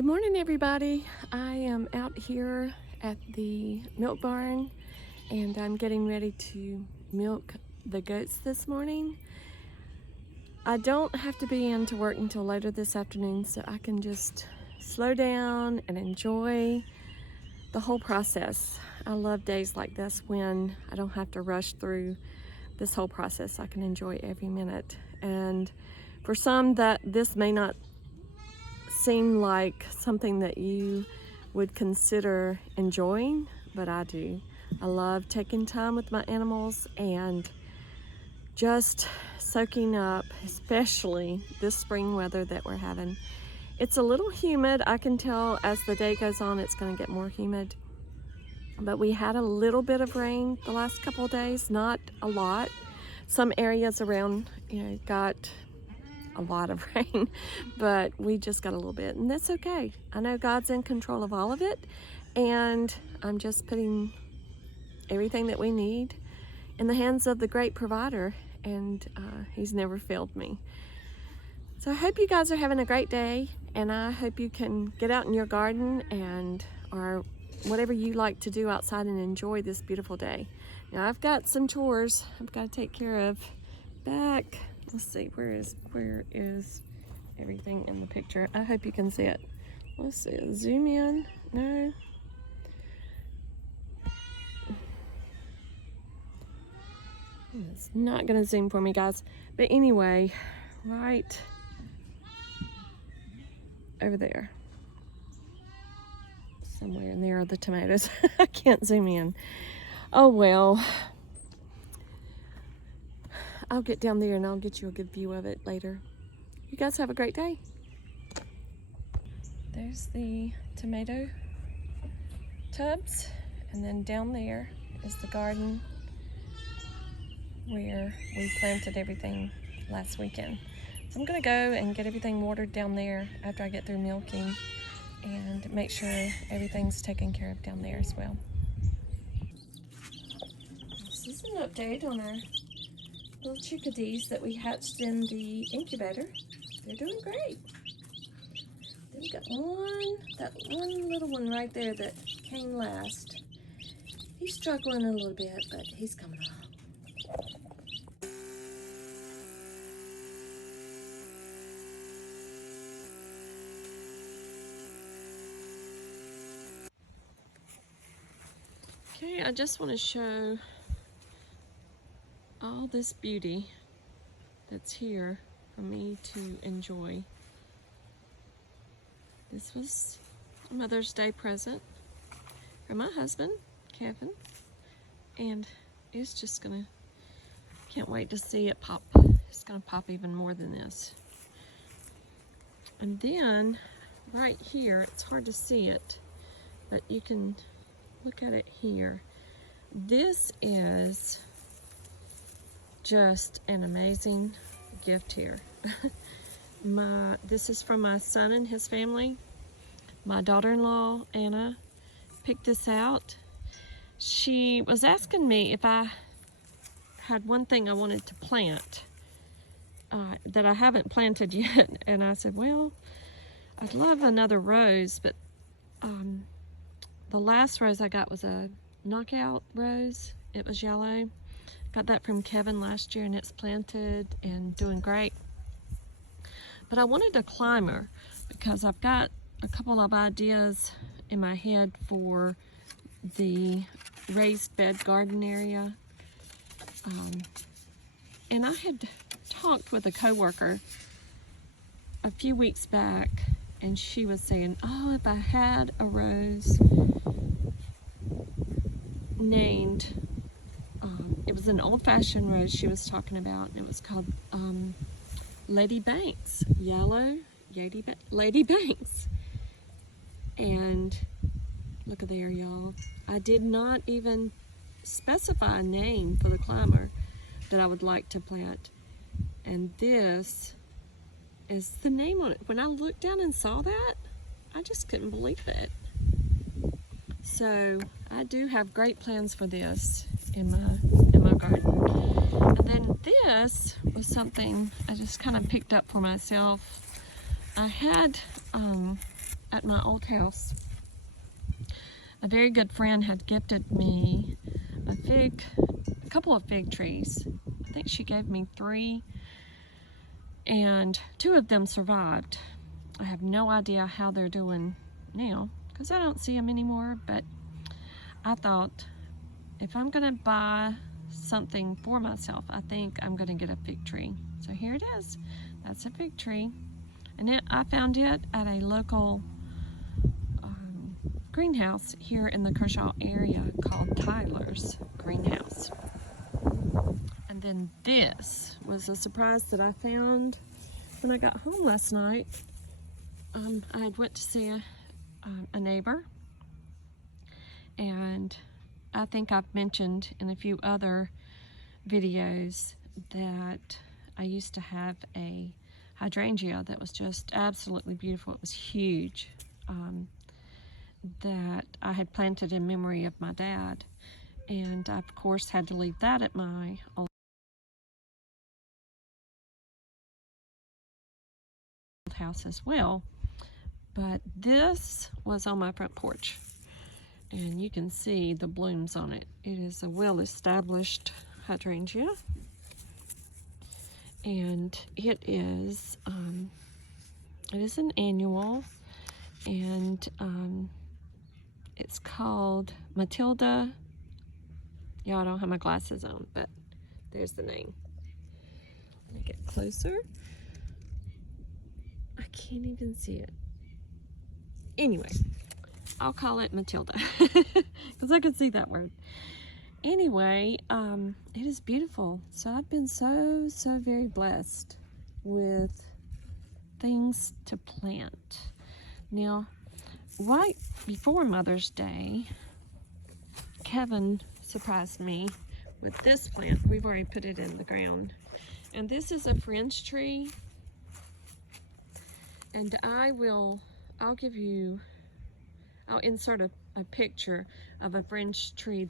Good morning, everybody. I am out here at the milk barn and I'm getting ready to milk the goats this morning. I don't have to be in to work until later this afternoon, so I can just slow down and enjoy the whole process. I love days like this when I don't have to rush through this whole process. I can enjoy every minute. And for some, that this may not seem like something that you would consider enjoying, but I do. I love taking time with my animals and just soaking up, especially this spring weather that we're having. It's a little humid. I can tell as the day goes on it's going to get more humid, but we had a little bit of rain the last couple of days, not a lot. Some areas around, got a lot of rain, but we just got a little bit, and that's okay. I know God's in control of all of it, and I'm just putting everything that we need in the hands of the great provider, and he's never failed me. So I hope you guys are having a great day, and I hope you can get out in your garden and or whatever you like to do outside and enjoy this beautiful day. Now I've got some chores I've got to take care of back. Let's see, where is everything in the picture? I hope you can see it. Let's see, zoom in. No. It's not gonna zoom for me, guys. But anyway, right over there. Somewhere in there are the tomatoes. I can't zoom in. Oh well. I'll get down there and I'll get you a good view of it later. You guys have a great day. There's the tomato tubs, and then down there is the garden where we planted everything last weekend. So I'm gonna go and get everything watered down there after I get through milking and make sure everything's taken care of down there as well. This is an update on our little chickadees that we hatched in the incubator. They're doing great. Then we got that one little one right there that came last. He's struggling a little bit, but he's coming along. Okay, I just want to show all this beauty that's here for me to enjoy. This was a Mother's Day present from my husband, Kevin, and it's just can't wait to see it pop. It's gonna pop even more than this. And then right here, it's hard to see it, but you can look at it here. This is just an amazing gift here. This is from my son and his family. My daughter-in-law, Anna, picked this out. She was asking me if I had one thing I wanted to plant that I haven't planted yet. And I said, well, I'd love another rose, but the last rose I got was a knockout rose. It was yellow. Got that from Kevin last year, and it's planted and doing great. But I wanted a climber because I've got a couple of ideas in my head for the raised bed garden area. And I had talked with a coworker a few weeks back, and she was saying, oh, if I had a rose named, it was an old-fashioned rose she was talking about, and it was called Lady Banks, yellow Lady Banks. And look at there, y'all. I did not even specify a name for the climber that I would like to plant, and this is the name on it. When I looked down and saw that, I just couldn't believe it. So I do have great plans for this in my garden. And then this was something I just kind of picked up for myself. I had at my old house, a very good friend had gifted me a couple of fig trees. I think she gave me 3, and 2 of them survived. I have no idea how they're doing now because I don't see them anymore, but I thought if I'm gonna buy something for myself, I think I'm gonna get a fig tree. So here it is. That's a fig tree. And I found it at a local greenhouse here in the Kershaw area called Tyler's Greenhouse. And then this was a surprise that I found when I got home last night. I had went to see a neighbor, and I think I've mentioned in a few other videos that I used to have a hydrangea that was just absolutely beautiful. It was huge, that I had planted in memory of my dad, and I of course had to leave that at my old house as well. But this was on my front porch, and you can see the blooms on it. It is a well-established hydrangea, and it is an annual, and it's called Matilda. Y'all, I don't have my glasses on, but there's the name. Let me get closer. I can't even see it. Anyway, I'll call it Matilda because I can see that word. Anyway, it is beautiful. So I've been so very blessed with things to plant. Now, right before Mother's Day, Kevin surprised me with this plant. We've already put it in the ground. And this is a fringe tree. And I'll insert a picture of a fringe tree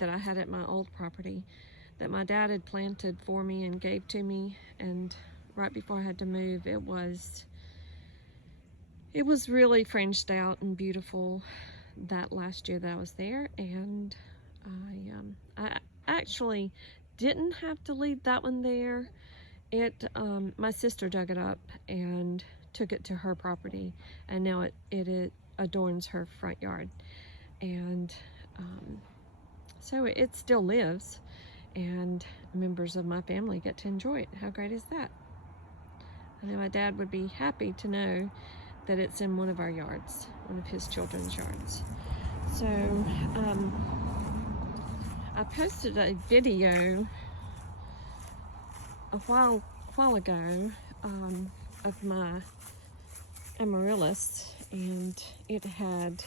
that I had at my old property that my dad had planted for me and gave to me. And right before I had to move, it was really fringed out and beautiful that last year that I was there. And I actually didn't have to leave that one there. My sister dug it up and took it to her property, and now it adorns her front yard. And so it still lives, and members of my family get to enjoy it. How great is that? I know my dad would be happy to know that it's in one of our yards, one of his children's yards. So I posted a video a while ago of my amaryllis, and it had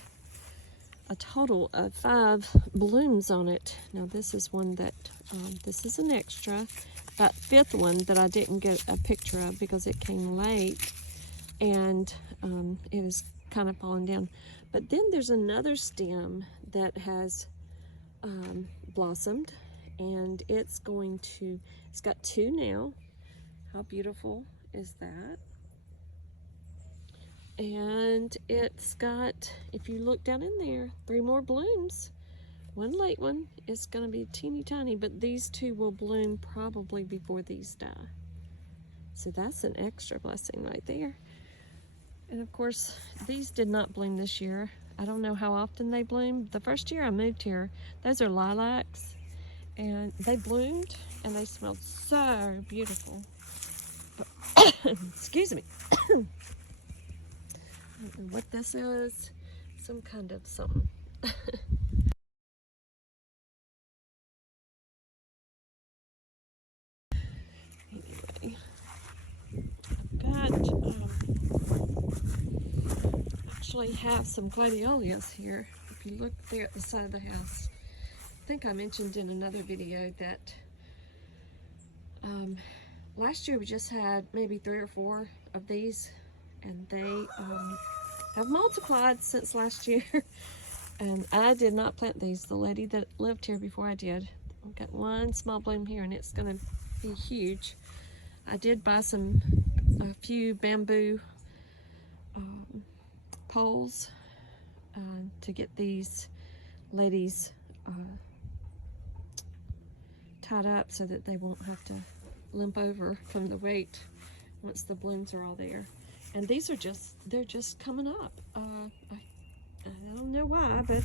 a total of 5 blooms on it. Now this is one that this is an extra, that 5th one that I didn't get a picture of because it came late, and it is kind of falling down. But then there's another stem that has blossomed, and it's got 2 now. How beautiful is that? And it's got, if you look down in there, 3 more blooms. One late one is going to be teeny tiny, but these 2 will bloom probably before these die. So that's an extra blessing right there. And of course, these did not bloom this year. I don't know how often they bloom. The first year I moved here, those are lilacs, and they bloomed and they smelled so beautiful. Excuse me. I don't know what this is. Some kind of something. Anyway, I've got actually have some gladiolus here. If you look there at the side of the house, I think I mentioned in another video that last year we just had maybe 3 or 4 of these, and they have multiplied since last year. And I did not plant these. The lady that lived here before I did. I've got one small bloom here, and it's going to be huge. I did buy a few bamboo poles to get these ladies tied up so that they won't have to limp over from the weight once the blooms are all there. And these are they're just coming up. I don't know why, but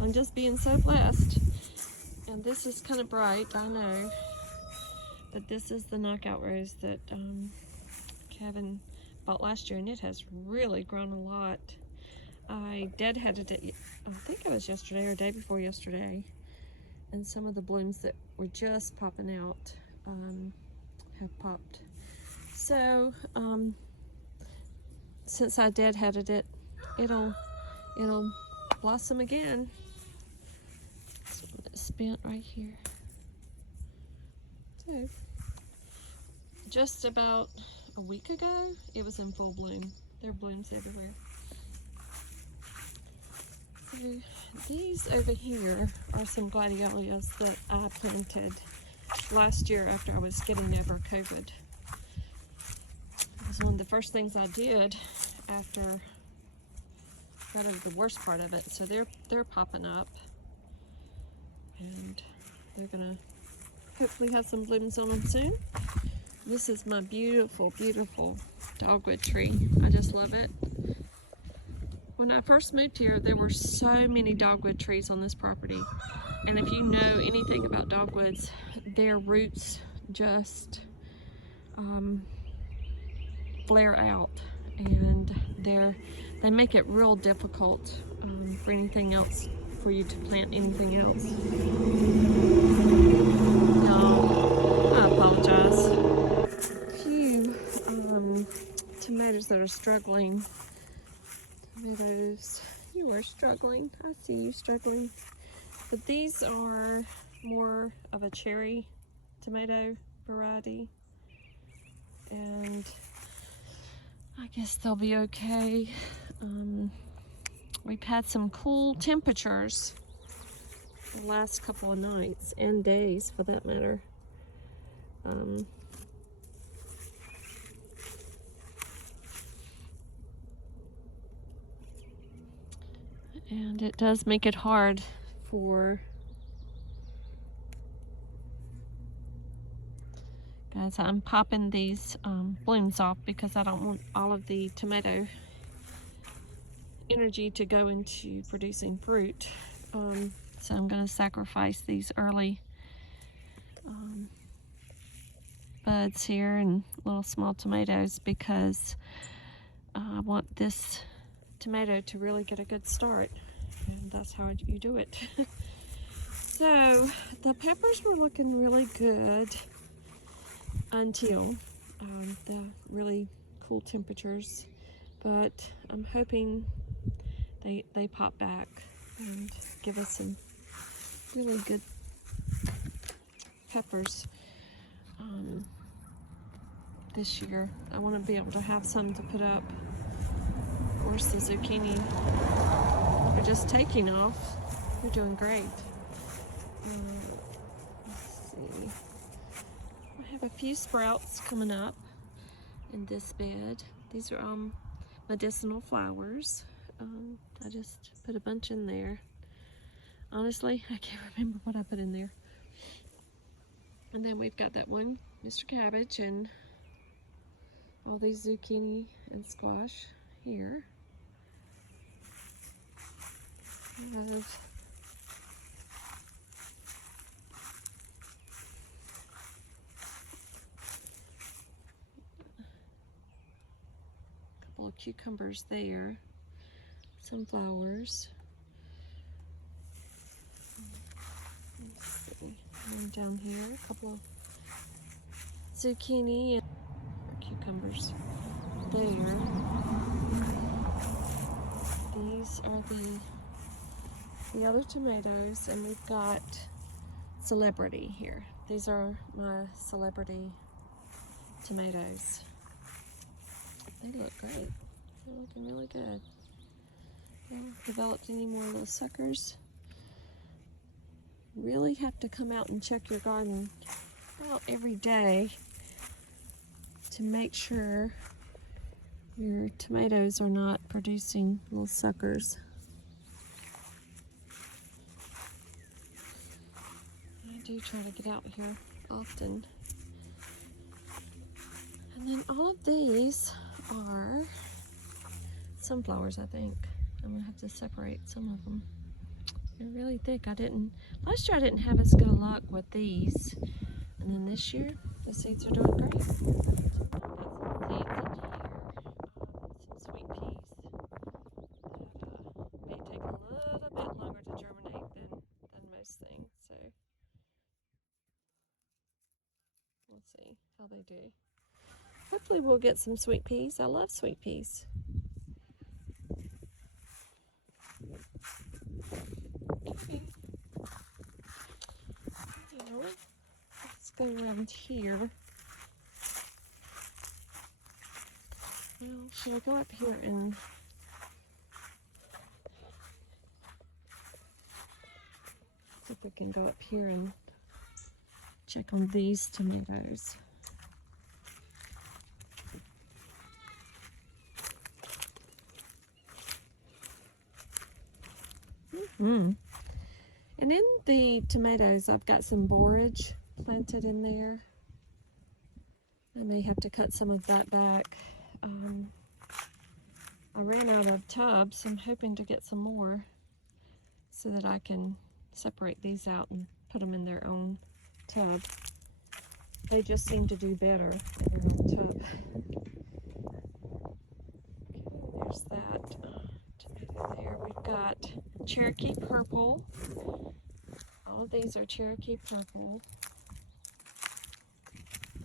I'm just being so blessed. And this is kind of bright, I know, but this is the knockout rose that Kevin bought last year, and it has really grown a lot. I deadheaded it, I think it was yesterday or day before yesterday, and some of the blooms that were just popping out have popped. So since I deadheaded it, it'll blossom again. This one is spent right here. So just about a week ago, it was in full bloom. There are blooms everywhere. So these over here are some gladiolus that I planted last year after I was getting over COVID. It was one of the first things I did after I got over the worst part of it. So they're popping up, and they're gonna hopefully have some blooms on them soon. This is my beautiful, beautiful dogwood tree. I just love it. When I first moved here, there were so many dogwood trees on this property. And if you know anything about dogwoods, their roots just flare out, and they make it real difficult for anything else, for you to plant anything else. No, I apologize. Few tomatoes that are struggling. Tomatoes, you are struggling. I see you struggling. But these are more of a cherry tomato variety, and I guess they'll be okay. We've had some cool temperatures the last couple of nights and days, for that matter. And it does make it hard for guys. I'm popping these blooms off because I don't want all of the tomato energy to go into producing fruit. So I'm going to sacrifice these early buds here and little small tomatoes, because I want this tomato to really get a good start, and that's how you do it. So the peppers were looking really good until the really cool temperatures, but I'm hoping they pop back and give us some really good peppers this year. I want to be able to have some to put up. Of course, the zucchini are just taking off. They're doing great. Let's see. I have a few sprouts coming up in this bed. These are medicinal flowers. I just put a bunch in there. Honestly, I can't remember what I put in there. And then we've got that one Mr. Cabbage and all these zucchini and squash here. I have a couple of cucumbers there, some flowers. Let's see. And down here, a couple of zucchini and cucumbers there. These are the other tomatoes, and we've got Celebrity here. These are my Celebrity tomatoes. They look great. They're looking really good. Haven't developed any more little suckers. Really have to come out and check your garden about every day to make sure your tomatoes are not producing little suckers. I do try to get out here often. And then all of these are sunflowers, I think. I'm gonna have to separate some of them. They're really thick. Last year I didn't have as good a luck with these. And then this year, the seeds are doing great. So I've got some seeds in here, some sweet peas that may take a little bit longer to germinate than most things. So we'll see how they do. Hopefully we'll get some sweet peas. I love sweet peas. Okay. Now, let's go around here. Well, should I go up here and see if we can go up here and check on these tomatoes? And in the tomatoes, I've got some borage planted in there. I may have to cut some of that back. I ran out of tubs, so I'm hoping to get some more so that I can separate these out and put them in their own tub. They just seem to do better in their own tub. Okay, there's that tomato there. We've got Cherokee Purple. All of these are Cherokee Purple.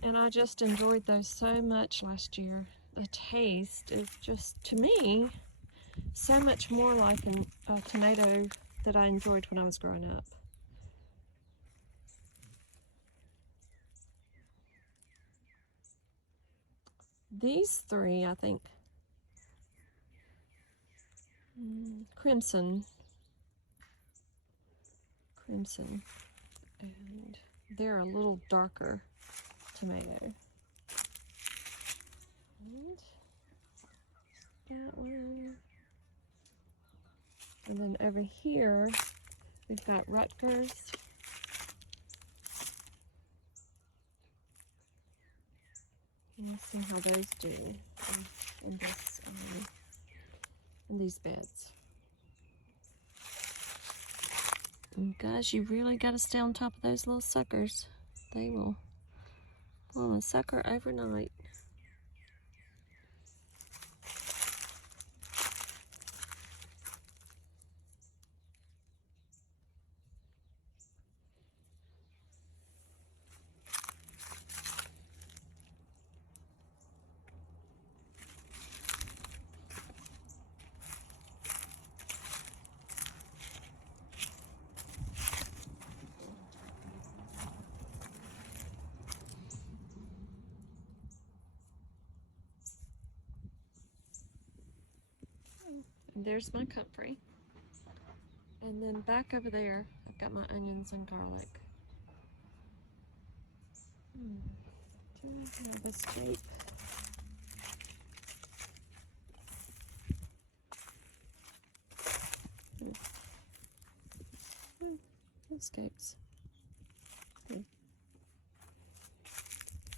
And I just enjoyed those so much last year. The taste is just, to me, so much more like a tomato that I enjoyed when I was growing up. These three, I think, crimson, and they're a little darker tomato. And that one. And then over here, we've got Rutgers. And let's see how those do in these beds. And guys, you really got to stay on top of those little suckers. They will sucker overnight. And there's my comfrey. And then back over there, I've got my onions and garlic. Do I have a scape? Escapes. Good.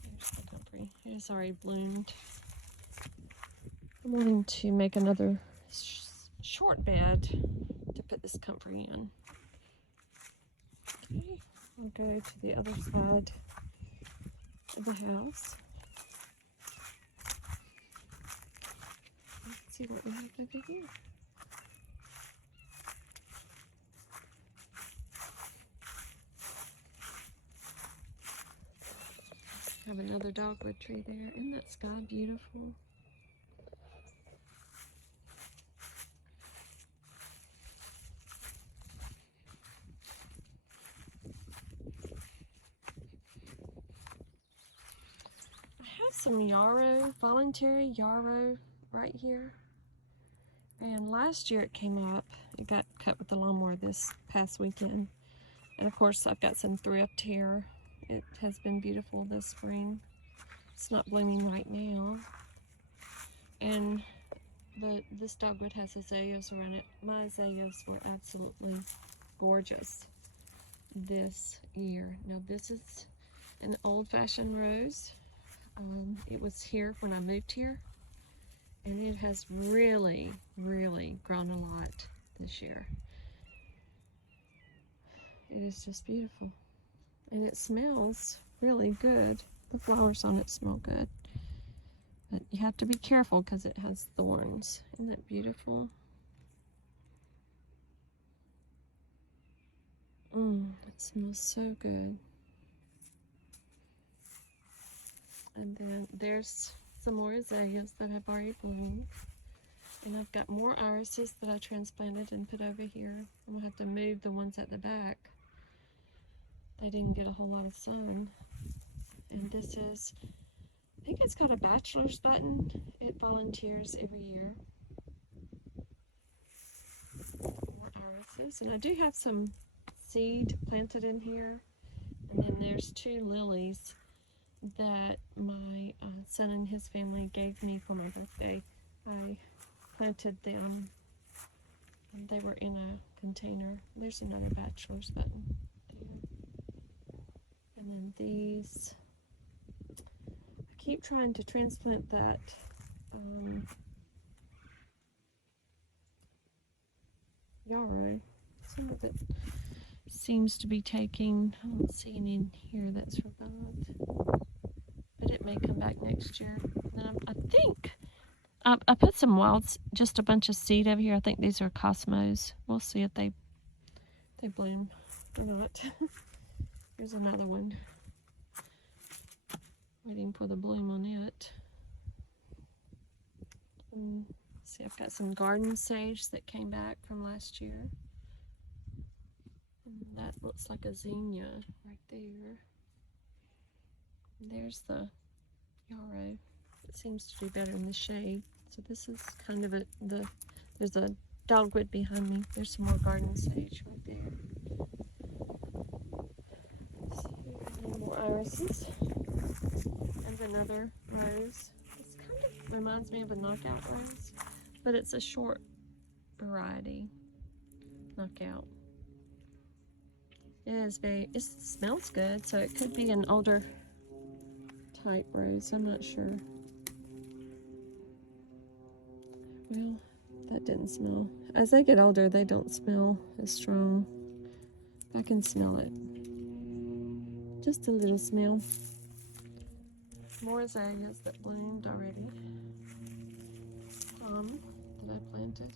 There's the comfrey. It has already bloomed. I'm wanting to make another short bed to put this comfrey in. Okay, I'll go to the other side of the house. Let's see what we have over here. Have another dogwood tree there. Isn't that sky beautiful? I have some yarrow, voluntary yarrow right here. And last year it came up. It got cut with the lawnmower this past weekend. And of course I've got some thrift here. It has been beautiful this spring. It's not blooming right now. And this dogwood has azaleas around it. My azaleas were absolutely gorgeous this year. Now this is an old-fashioned rose. It was here when I moved here, and it has really, really grown a lot this year. It is just beautiful, and it smells really good. The flowers on it smell good, but you have to be careful because it has thorns. Isn't that beautiful? It smells so good. And then there's some more azaleas that have already bloomed. And I've got more irises that I transplanted and put over here. I'm gonna have to move the ones at the back. They didn't get a whole lot of sun. And this is, I think it's got a bachelor's button. It volunteers every year. More irises. And I do have some seed planted in here. And then there's 2 lilies that my son and his family gave me for my birthday. I planted them, and they were in a container. There's another bachelor's button there. And then these, I keep trying to transplant that yarrow. Some of it seems to be taking, I don't see any in here that survived, but it may come back next year. And I think I put some just a bunch of seed over here. I think these are cosmos. We'll see if they bloom or not. Here's another one. Waiting for the bloom on it. See, I've got some garden sage that came back from last year. And that looks like a zinnia right there. And there's the yarrow. It seems to do better in the shade. So this is kind of there's a dogwood behind me. There's some more garden sage right there. Let's see, more irises. And another rose. This kind of reminds me of a knockout rose, but it's a short variety. Knockout. It smells good, so it could be an older type rose. I'm not sure. Well, that didn't smell. As they get older, they don't smell as strong. I can smell it. Just a little smell. More azaleas that bloomed already. That I planted.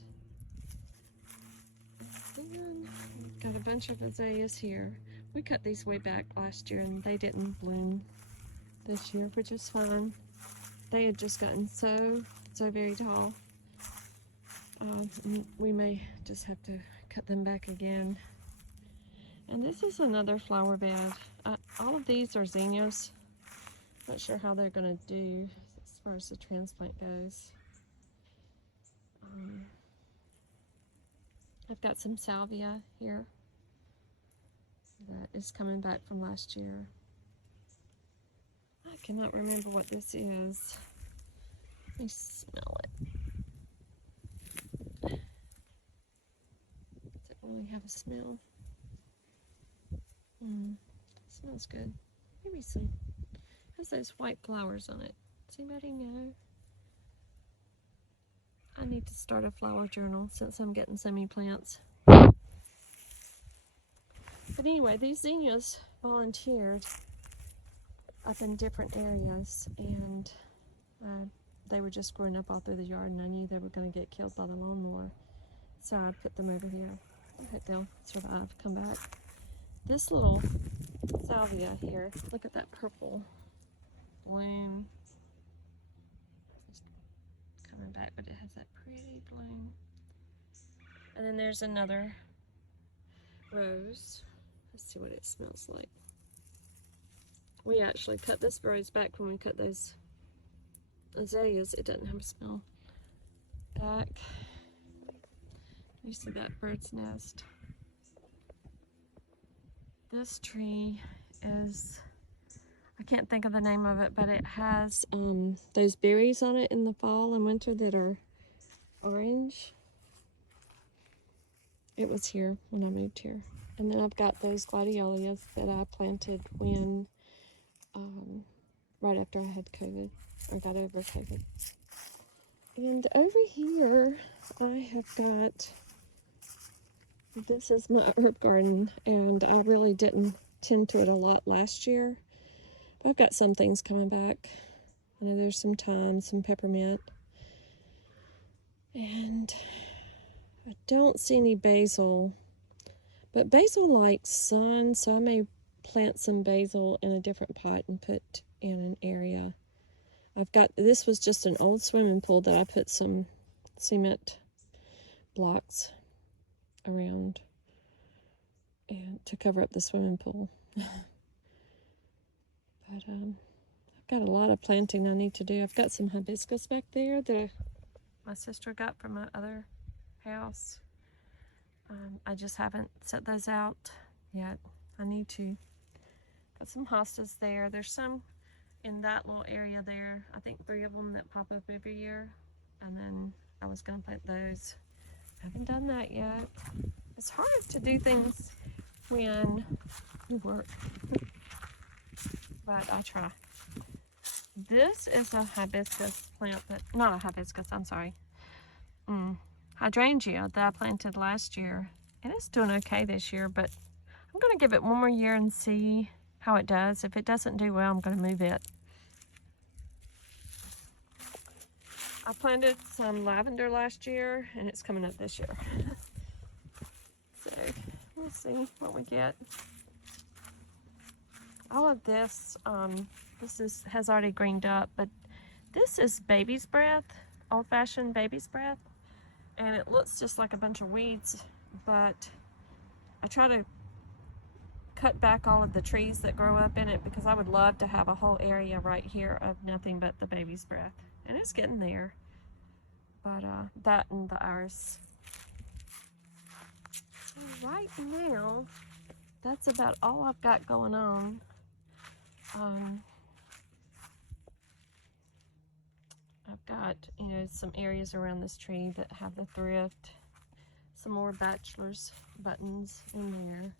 And then we've got a bunch of azaleas here. We cut these way back last year and they didn't bloom this year, which is fine. They had just gotten so very tall. We may just have to cut them back again. And this is another flower bed. All of these are zinnias. Not sure how they're going to do as far as the transplant goes. I've got some salvia here that is coming back from last year. I cannot remember what this is. Let me smell it. Does it really have a smell? Smells good. Maybe some. Has those white flowers on it. Does anybody know? I need to start a flower journal since I'm getting so many plants. But anyway, these zinnias volunteered up in different areas, and they were just growing up all through the yard, and I knew they were going to get killed by the lawnmower. So I put them over here. I hope they'll survive, come back. This little salvia here, look at that purple bloom. It's coming back, but it has that pretty bloom. And then there's another rose. Let's see what it smells like. We actually cut this rose back when we cut those azaleas. It doesn't have a smell. Back. You see that bird's nest. This tree is, I can't think of the name of it, but it has those berries on it in the fall and winter that are orange. It was here when I moved here. And then I've got those gladiolus that I planted when right after I had COVID, or got over COVID. And over here I have got, this is my herb garden, and I really didn't tend to it a lot last year. But I've got some things coming back. I know there's some thyme, some peppermint, and I don't see any basil. But basil likes sun, so I may plant some basil in a different pot and put in an area. I've got, this was just an old swimming pool that I put some cement blocks around and to cover up the swimming pool. But I've got a lot of planting I need to do. I've got some hibiscus back there that my sister got from my other house. I just haven't set those out yet. I need to. Got some hostas there. There's some in that little area there. I think 3 of them that pop up every year. And then I was going to plant those. Haven't done that yet. It's hard to do things when you work, but I try. This is a hibiscus plant that, not a hibiscus, I'm sorry. Hydrangea that I planted last year. And it's doing okay this year, but I'm going to give it one more year and see how it does. If it doesn't do well, I'm going to move it. I planted some lavender last year, and it's coming up this year. So we'll see what we get. All of this, has already greened up, but this is baby's breath, old-fashioned baby's breath, and it looks just like a bunch of weeds, but I try to cut back all of the trees that grow up in it because I would love to have a whole area right here of nothing but the baby's breath. And it's getting there. But that and the iris. So right now, that's about all I've got going on. I've got, some areas around this tree that have the thrift. Some more bachelor's buttons in there.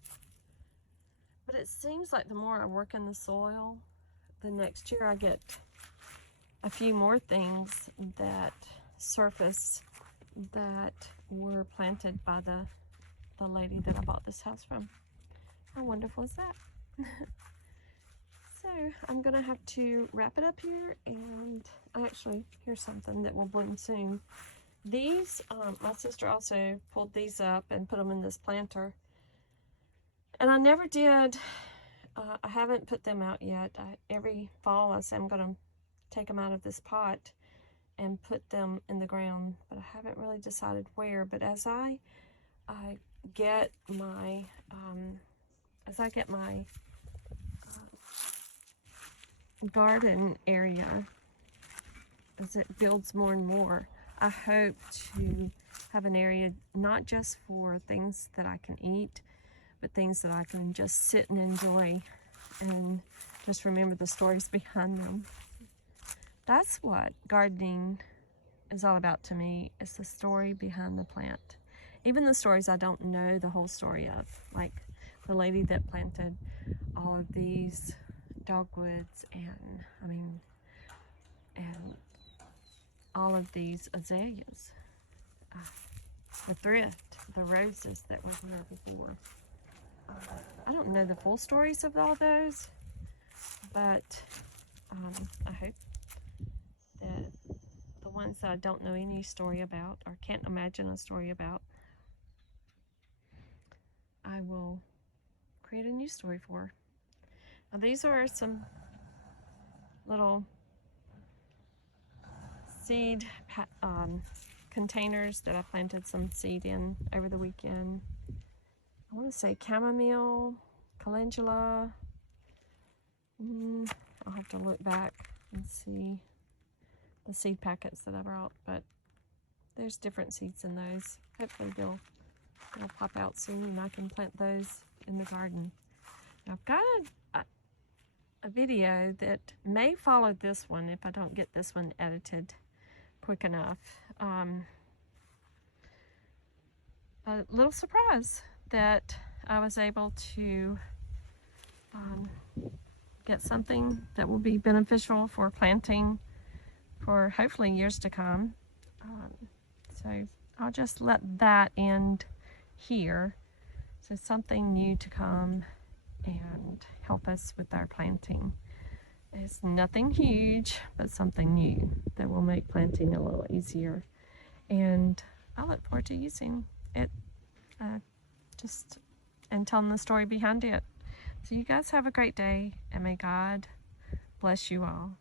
But it seems like the more I work in the soil, the next year I get a few more things that surface that were planted by the lady that I bought this house from. How wonderful is that? So I'm gonna have to wrap it up here, and actually here's something that will bloom soon. These, my sister also pulled these up and put them in this planter, and I never did. I haven't put them out yet. Every fall I say I'm gonna take them out of this pot and put them in the ground, but I haven't really decided where. But as I get my garden area, as it builds more and more, I hope to have an area not just for things that I can eat, but things that I can just sit and enjoy and just remember the stories behind them. That's what gardening is all about to me. It's the story behind the plant. Even the stories I don't know the whole story of, like the lady that planted all of these dogwoods and all of these azaleas, the thrift, the roses that were here before. I don't know the full stories of all those, but I hope that the ones that I don't know any story about or can't imagine a story about, I will create a new story for. Now these are some little seed containers that I planted some seed in over the weekend. I want to say chamomile, calendula. I'll have to look back and see the seed packets that I brought, but there's different seeds in those. Hopefully they'll pop out soon and I can plant those in the garden. Now I've got a video that may follow this one if I don't get this one edited quick enough. A little surprise that I was able to get something that will be beneficial for planting for hopefully years to come. So I'll just let that end here. So something new to come and help us with our planting. It's nothing huge, but something new that will make planting a little easier. And I look forward to using it and telling the story behind it. So you guys have a great day, and may God bless you all.